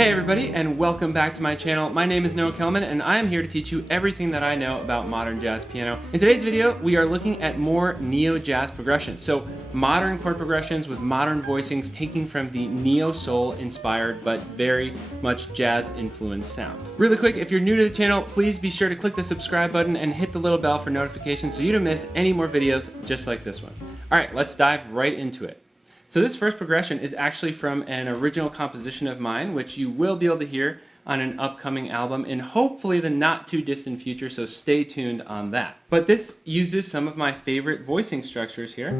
Hey everybody, and welcome back to my channel. My name is Noah Kellman, and I am here to teach you everything that I know about modern jazz piano. In today's video, we are looking at more neo-jazz progressions. So modern chord progressions with modern voicings taking from the neo-soul inspired, but very much jazz influenced sound. Really quick, if you're new to the channel, please be sure to click the subscribe button and hit the little bell for notifications so you don't miss any more videos just like this one. All right, let's dive right into it. So this first progression is actually from an original composition of mine, which you will be able to hear on an upcoming album in hopefully the not too distant future, so stay tuned on that. But this uses some of my favorite voicing structures here.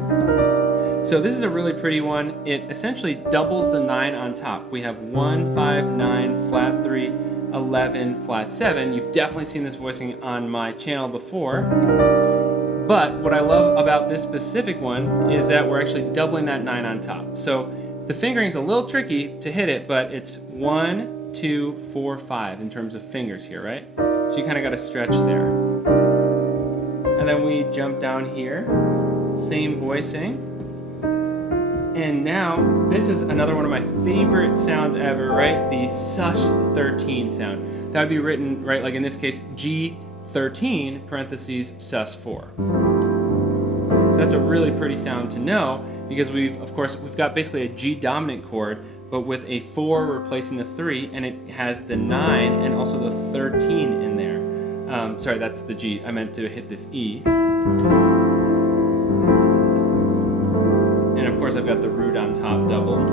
So this is a really pretty one. It essentially doubles the 9 on top. We have 1, 5, 9, flat 3, 11, flat 7. You've definitely seen this voicing on my channel before. But what I love about this specific one is that we're actually doubling that 9 on top. So the fingering's a little tricky to hit it, but it's 1, 2, 4, 5 in terms of fingers here, right? So you kind of got to stretch there. And then we jump down here, same voicing. And now this is another one of my favorite sounds ever, right? The sus13 sound. That would be written, right, like in this case, G13 parentheses sus4. So that's a really pretty sound to know because we've got basically a G dominant chord, but with a 4 replacing the 3, and it has the 9 and also the 13 in there. Sorry, that's the G. I meant to hit this E. And of course I've got the root on top doubled.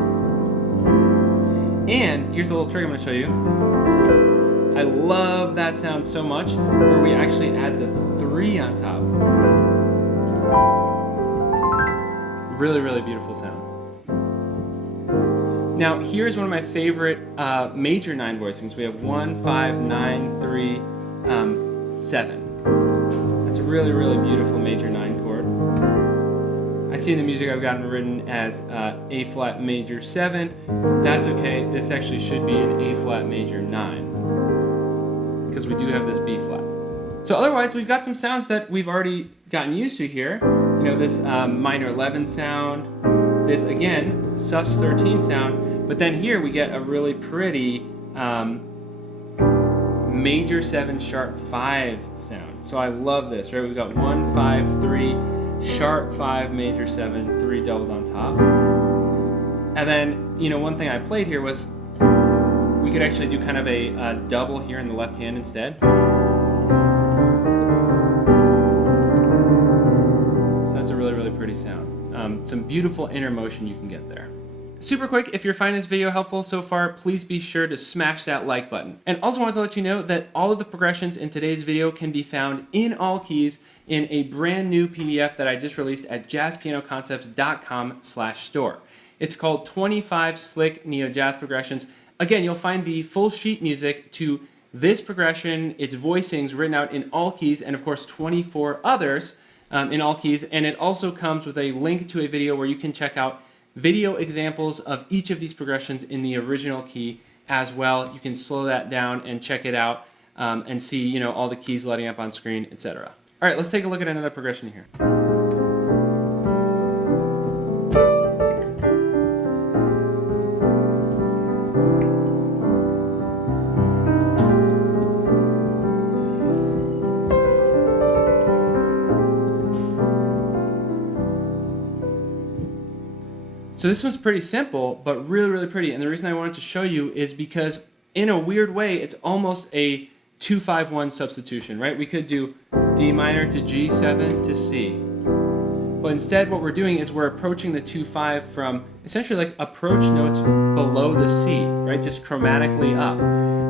And here's a little trick I'm going to show you. I love that sound so much where we actually add the 3 on top. Really, really beautiful sound. Now here's one of my favorite major 9 voicings. We have 1, 5, 9, 3, 7. That's a really, really beautiful major 9 chord. I see in the music I've gotten written as A flat major 7. That's okay. This actually should be an A flat major 9. Because we do have this B flat. So otherwise, we've got some sounds that we've already gotten used to here. You know, this minor 11 sound, this again, sus13 sound, but then here we get a really pretty major 7 sharp 5 sound. So I love this, right? We've got 1, 5, 3, sharp 5, major 7, 3 doubled on top. And then, you know, one thing I played here was we could actually do kind of a double here in the left hand instead. So that's a really, really pretty sound. Some beautiful inner motion you can get there. Super quick, if you're finding this video helpful so far, please be sure to smash that like button. And also wanted to let you know that all of the progressions in today's video can be found in all keys in a brand new PDF that I just released at jazzpianoconcepts.com/store. It's called 25 Slick Neo Jazz Progressions. Again, you'll find the full sheet music to this progression, its voicings written out in all keys, and of course 24 others in all keys. And it also comes with a link to a video where you can check out video examples of each of these progressions in the original key as well. You can slow that down and check it out and see, you know, all the keys lighting up on screen, etc. All right, let's take a look at another progression here. So this one's pretty simple, but really, really pretty. And the reason I wanted to show you is because in a weird way, it's almost a 2-5-1 substitution, right? We could do D minor to G7 to C. But instead what we're doing is we're approaching the 2-5 from essentially like approach notes below the C, right? Just chromatically up.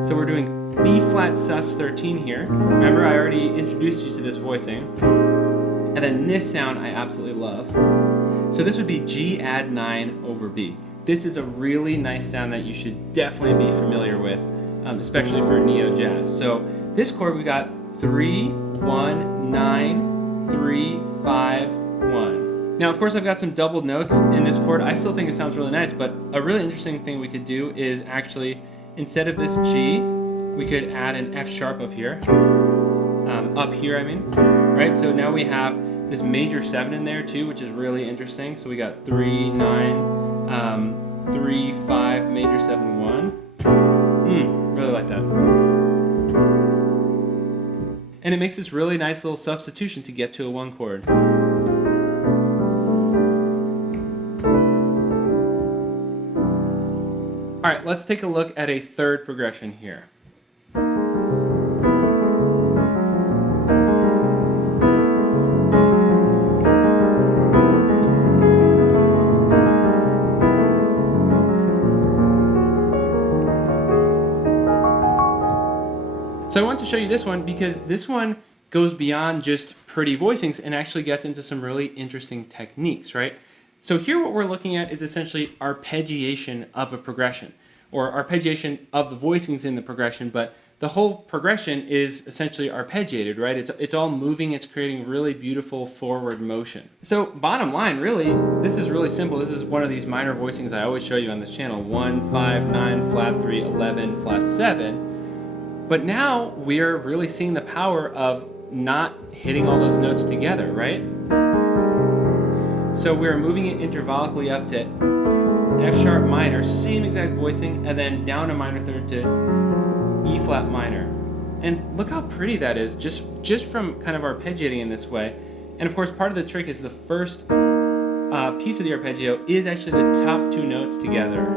So we're doing B flat sus13 here. Remember, I already introduced you to this voicing. And then this sound I absolutely love. So this would be G add 9 over B. This is a really nice sound that you should definitely be familiar with, especially for neo jazz. So this chord we got 3, 1, 9, 3, 5, 1. Now of course I've got some doubled notes in this chord. I still think it sounds really nice, but a really interesting thing we could do is actually, instead of this G, we could add an F sharp up here. Up here, I mean, right? So now we have this major 7 in there too, which is really interesting. So we got 3, 9, 3, 5, major 7, 1. Really like that. And it makes this really nice little substitution to get to a 1 chord. All right, let's take a look at a third progression here. So I want to show you this one because this one goes beyond just pretty voicings and actually gets into some really interesting techniques, right? So here what we're looking at is essentially arpeggiation of a progression, or arpeggiation of the voicings in the progression, but the whole progression is essentially arpeggiated, right? It's all moving, it's creating really beautiful forward motion. So bottom line, really, this is really simple. This is one of these minor voicings I always show you on this channel: 1, 5, 9, flat 3, 11, flat 7. But now we're really seeing the power of not hitting all those notes together, right? So we're moving it intervallically up to F sharp minor, same exact voicing, and then down a minor third to E flat minor. And look how pretty that is, just from kind of arpeggiating in this way. And of course, part of the trick is the first piece of the arpeggio is actually the top 2 notes together.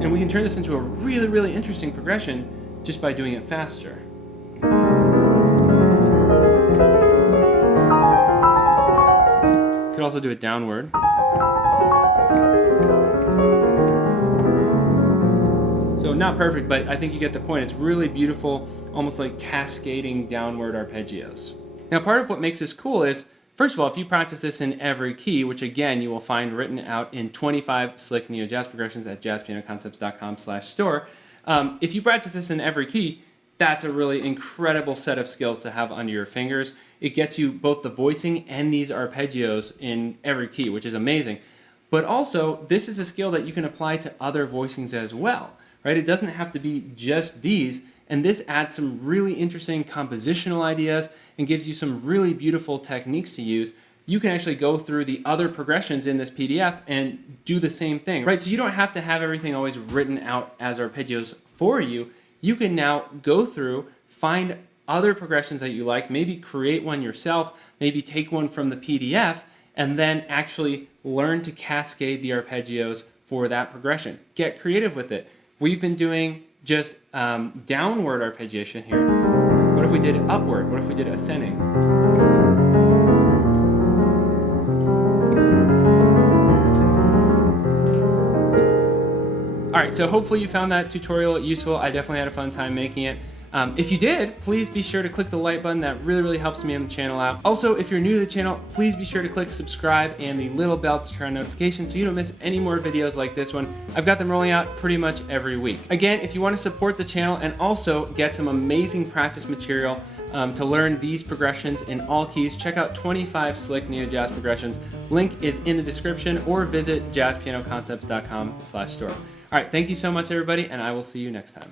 And we can turn this into a really, really interesting progression just by doing it faster. Could also do it downward. So not perfect, but I think you get the point. It's really beautiful, almost like cascading downward arpeggios. Now, part of what makes this cool is, first of all, if you practice this in every key, which again you will find written out in 25 slick neo jazz progressions at jazzpianoconcepts.com/store, if you practice this in every key, that's a really incredible set of skills to have under your fingers. It gets you both the voicing and these arpeggios in every key, which is amazing. But also, this is a skill that you can apply to other voicings as well, right? It doesn't have to be just these. And this adds some really interesting compositional ideas and gives you some really beautiful techniques to use. You can actually go through the other progressions in this PDF and do the same thing, right? So you don't have to have everything always written out as arpeggios for you. You can now go through, find other progressions that you like, maybe create one yourself, maybe take one from the PDF, and then actually learn to cascade the arpeggios for that progression. Get creative with it. We've been doing just downward arpeggiation here. What if we did upward? What if we did ascending? All right, so hopefully you found that tutorial useful. I definitely had a fun time making it. If you did, please be sure to click the like button. That really, really helps me and the channel out. Also, if you're new to the channel, please be sure to click subscribe and the little bell to turn on notifications so you don't miss any more videos like this one. I've got them rolling out pretty much every week. Again, if you want to support the channel and also get some amazing practice material to learn these progressions in all keys, check out 25 slick neo jazz progressions. Link is in the description, or visit jazzpianoconcepts.com/store. All right, thank you so much, everybody, and I will see you next time.